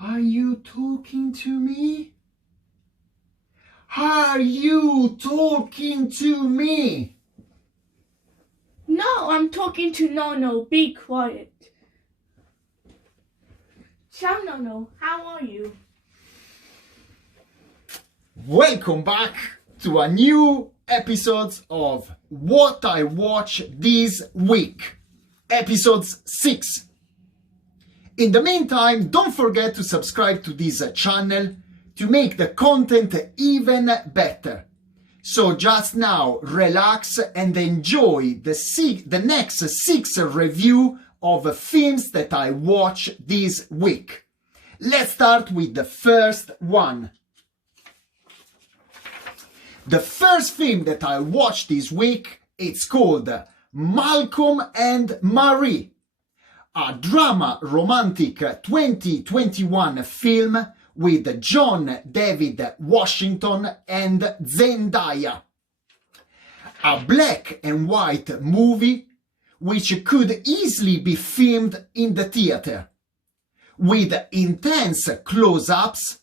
Are you talking to me? Are you talking to me? No, I'm talking to Nono. Be quiet. Ciao, Nono. How are you? Welcome back to a new episode of What I Watched This Week, episode 6. In the meantime, don't forget to subscribe to this channel to make the content even better. So just now, relax and enjoy the next 6 review of films that I watched this week. Let's start with the first one. The first film that I watched this week, it's called Malcolm and Marie, a drama romantic 2021 film with John David Washington and Zendaya. A black and white movie which could easily be filmed in the theater. With intense close-ups,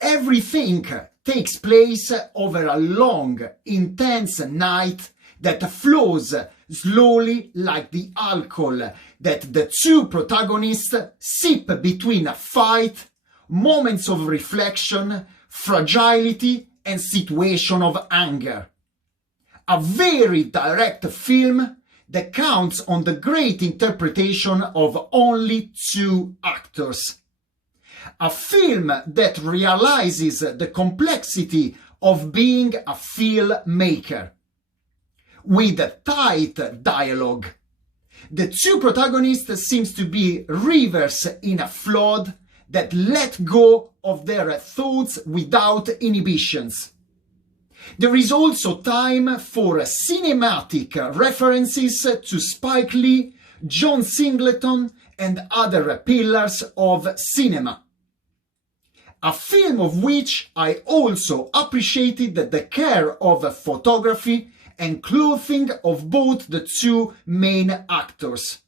everything takes place over a long, intense night that flows slowly like the alcohol that the two protagonists sip between a fight, moments of reflection, fragility, and situation of anger. A very direct film that counts on the great interpretation of only 2 actors. A film that realizes the complexity of being a filmmaker. With tight dialogue. The 2 protagonists seem to be rivers in a flood that let go of their thoughts without inhibitions. There is also time for cinematic references to Spike Lee, John Singleton, and other pillars of cinema. A film of which I also appreciated the care of photography and clothing of both the 2 main actors.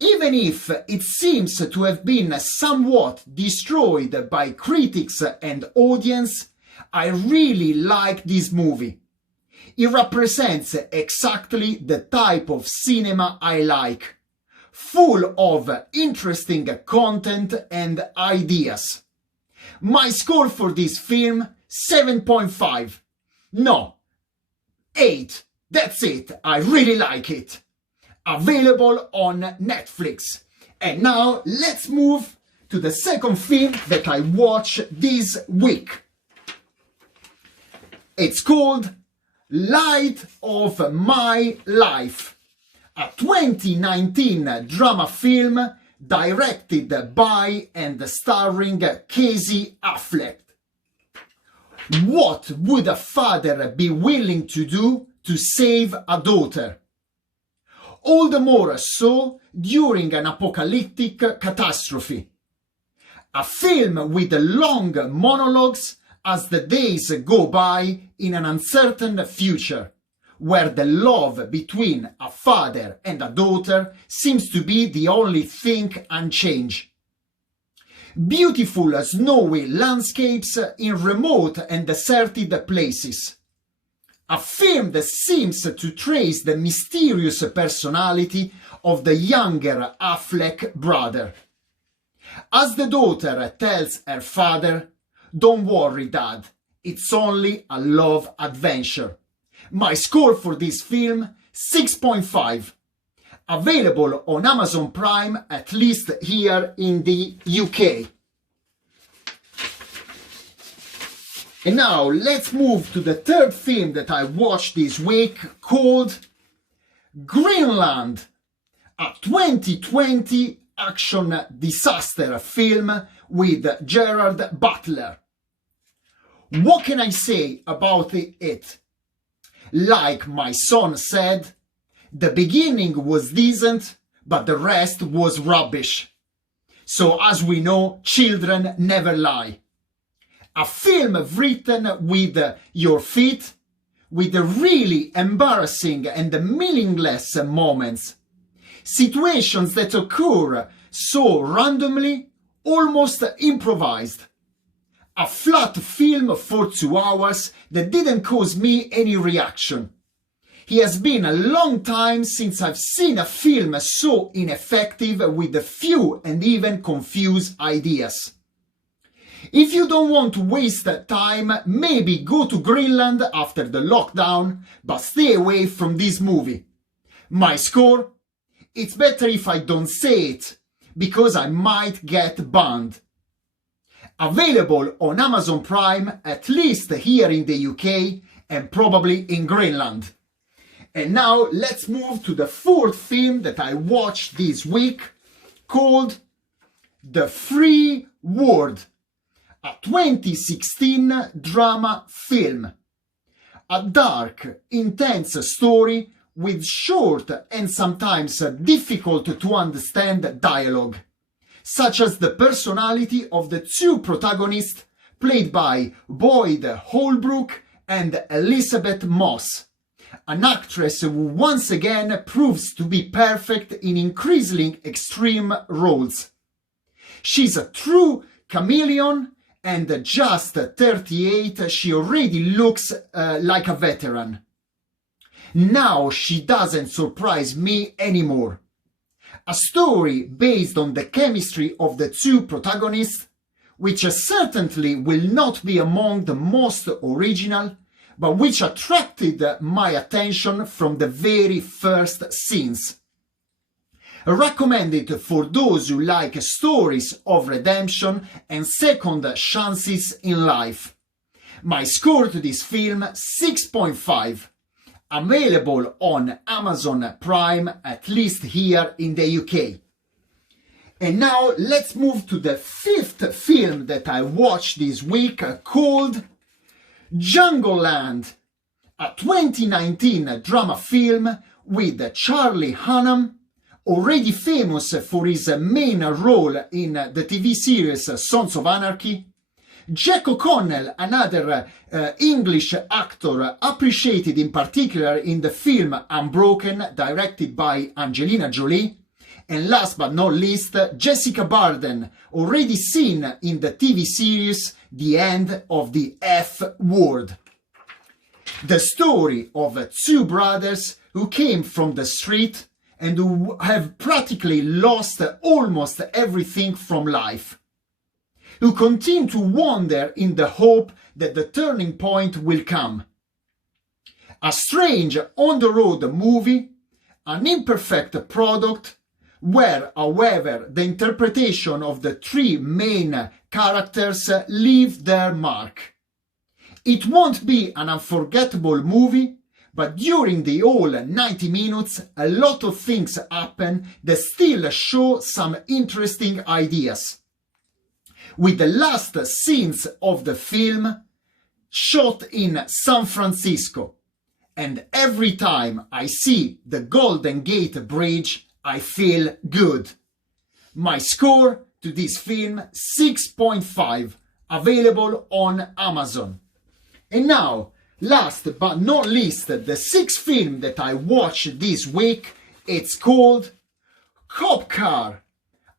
Even if it seems to have been somewhat destroyed by critics and audience, I really like this movie. It represents exactly the type of cinema I like, full of interesting content and ideas. My score for this film, 7.5. No, 8. That's it. I really like it. Available on Netflix. And now let's move to the second film that I watched this week. It's called Light of My Life, a 2019 drama film directed by and starring Casey Affleck. What would a father be willing to do to save a daughter? All the more so during an apocalyptic catastrophe. A film with long monologues as the days go by in an uncertain future, where the love between a father and a daughter seems to be the only thing unchanged. Beautiful snowy landscapes in remote and deserted places. A film that seems to trace the mysterious personality of the younger Affleck brother. As the daughter tells her father, "Don't worry, Dad, it's only a love adventure." My score for this film, 6.5. Available on Amazon Prime, at least here in the UK. And now let's move to the third film that I watched this week, called Greenland, a 2020 action disaster film with Gerard Butler. What can I say about it? Like my son said, the beginning was decent, but the rest was rubbish. So as we know, children never lie. A film written with your feet, with really embarrassing and meaningless moments. Situations that occur so randomly almost improvised. A flat film for 2 hours that didn't cause me any reaction. It has been a long time since I've seen a film so ineffective with few and even confused ideas. If you don't want to waste time, maybe go to Greenland after the lockdown, but stay away from this movie. My score? It's better if I don't say it, because I might get banned. Available on Amazon Prime, at least here in the UK and probably in Greenland. And now let's move to the 4th film that I watched this week, called The Free World, a 2016 drama film. A dark, intense story with short and sometimes difficult to understand dialogue, such as the personality of the 2 protagonists played by Boyd Holbrook and Elizabeth Moss, an actress who once again proves to be perfect in increasingly extreme roles. She's a true chameleon, and at just 38 she already looks like a veteran. Now she doesn't surprise me anymore. A story based on the chemistry of the 2 protagonists, which certainly will not be among the most original, but which attracted my attention from the very first scenes. Recommended for those who like stories of redemption and second chances in life. My score to this film, 6.5. Available on Amazon Prime, at least here in the UK. And now let's move to the 5th film that I watched this week, called Jungleland, a 2019 drama film with Charlie Hunnam, already famous for his main role in the TV series Sons of Anarchy, Jack O'Connell, another English actor appreciated in particular in the film Unbroken, directed by Angelina Jolie, and last but not least, Jessica Barden, already seen in the TV series The End of the F Word. The story of 2 brothers who came from the street and who have practically lost almost everything from life, who continue to wander in the hope that the turning point will come. A strange on-the-road movie, an imperfect product, where, however, the interpretation of the 3 main characters leave their mark. It won't be an unforgettable movie, but during the whole 90 minutes, a lot of things happen that still show some interesting ideas. With the last scenes of the film shot in San Francisco, and every time I see the Golden Gate Bridge, I feel good. My score to this film, 6.5, available on Amazon. And now, last but not least, the 6th film that I watched this week, it's called Cop Car,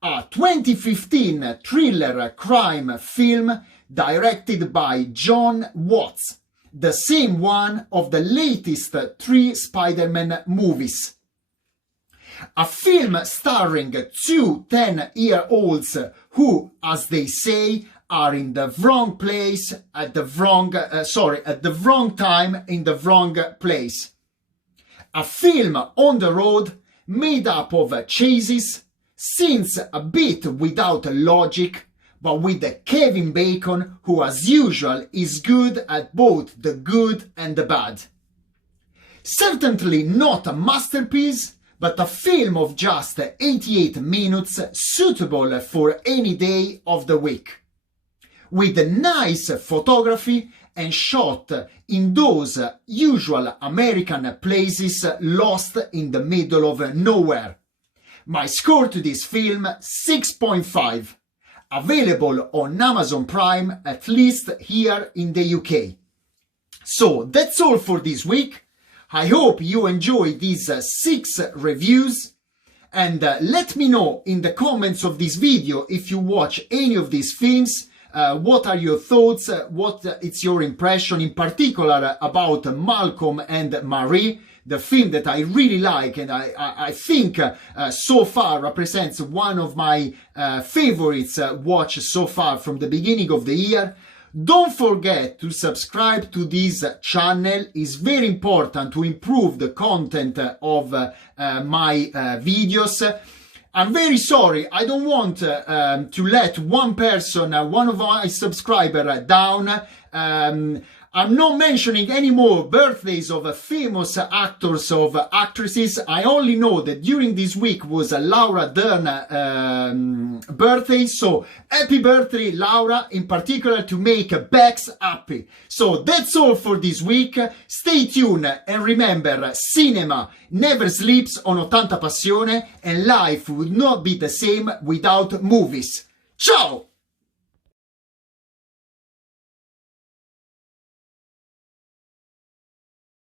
a 2015 thriller crime film directed by John Watts, the same one of the latest 3 Spider-Man movies. A film starring 2 10-year-olds who, as they say, are in the wrong place at the wrong time in the wrong place. A film on the road made up of chases, scenes a bit without logic, but with Kevin Bacon, who as usual is good at both the good and the bad. Certainly not a masterpiece, but a film of just 88 minutes suitable for any day of the week. With nice photography and shot in those usual American places lost in the middle of nowhere. My score to this film, 6.5. Available on Amazon Prime, at least here in the UK. So that's all for this week. I hope you enjoyed these 6 reviews, And let me know in the comments of this video if you watch any of these films. What are your thoughts? What is your impression in particular about Malcolm and Marie, the film that I really like and I think so far represents one of my favorites watched so far from the beginning of the year. Don't forget to subscribe to this channel. It's very important to improve the content of my videos. I'm very sorry, I don't want to let one person, one of my subscribers down. I'm not mentioning any more birthdays of famous actors or actresses. I only know that during this week was Laura Dern birthday. So happy birthday, Laura, in particular to make Bex happy. So that's all for this week. Stay tuned and remember, cinema never sleeps on 80 Passione and life would not be the same without movies. Ciao!